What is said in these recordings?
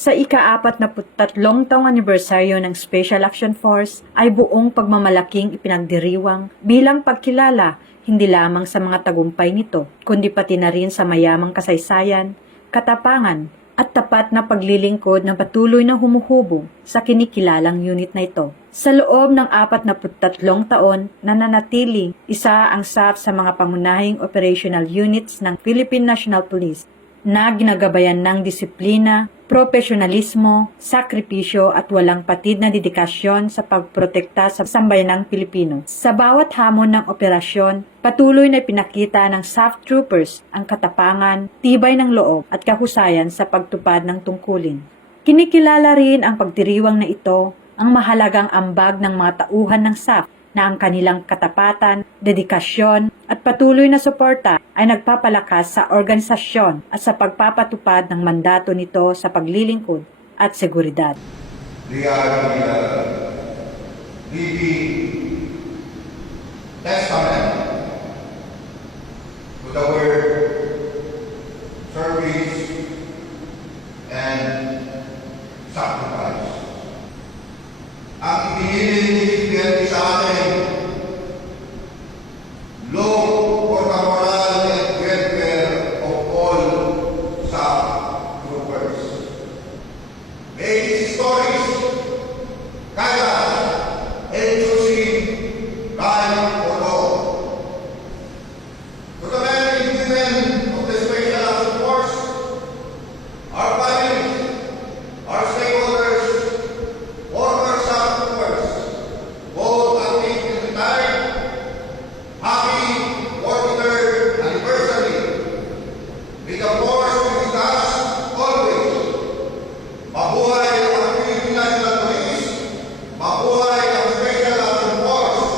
Sa ika-43 taong anibersaryo ng Special Action Force ay buong pagmamalaking ipinagdiriwang bilang pagkilala hindi lamang sa mga tagumpay nito, kundi pati na rin sa mayamang kasaysayan, katapangan, at tapat na paglilingkod ng patuloy na humuhubog sa kinikilalang unit na ito. Sa loob ng 43 taon, nananatiling isa ang SAF sa mga pangunahing operational units ng Philippine National Police na ginagabayan ng disiplina, profesionalismo, sakripisyo at walang patid na dedikasyon sa pagprotekta sa sambayanang Pilipino. Sa bawat hamon ng operasyon, patuloy na pinakita ng SAF troopers ang katapangan, tibay ng loob at kahusayan sa pagtupad ng tungkulin. Kinikilala rin ang pagdiriwang na ito ang mahalagang ambag ng mga tauhan ng SAF na ang kanilang katapatan, dedikasyon at patuloy na suporta ay nagpapalakas sa organisasyon at sa pagpapatupad ng mandato nito sa paglilingkod at seguridad. They are living testament to the word, service, and sacrifice. Ang ibinibigay sa atin, law for the moral and welfare of all sa troopers. May these stories guide us in choosing right or wrong. To the men and women of the Special Action Force, our families, our stakeholders, workers and troopers, both active and retired, happy 43rd anniversary. May the force be with us always. Mabuhay ang Philippine National Police, mabuhay ang Special Action Force,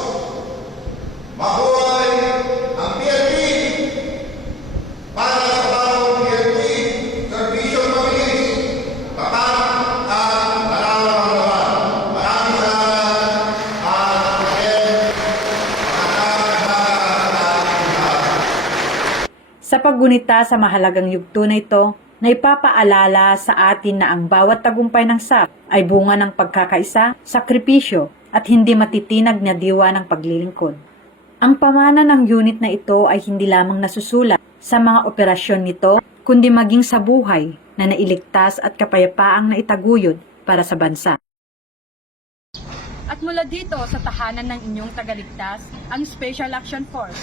mabuhay ang PNP, para sa bagong PNP, serbisyo mabilis, tapat at nararamdaman. Maraming salamat at again, Sa paggunita sa mahalagang yugto na ito, na ipapaalala sa atin na ang bawat tagumpay ng SAF ay bunga ng pagkakaisa, sakripisyo at hindi matitinag na diwa ng paglilingkod. Ang pamana ng unit na ito ay hindi lamang nasusulat sa mga operasyon nito, kundi maging sa buhay na nailigtas at kapayapaang naitaguyod para sa bansa. At mula dito sa tahanan ng inyong tagaligtas, ang Special Action Force.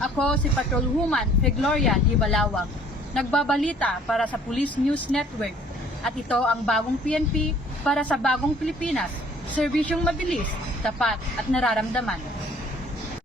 Ako si Patrolwoman Gloria Di Balawag, nagbabalita para sa Police News Network. At ito ang bagong PNP para sa bagong Pilipinas, serbisyong mabilis, tapat at nararamdaman.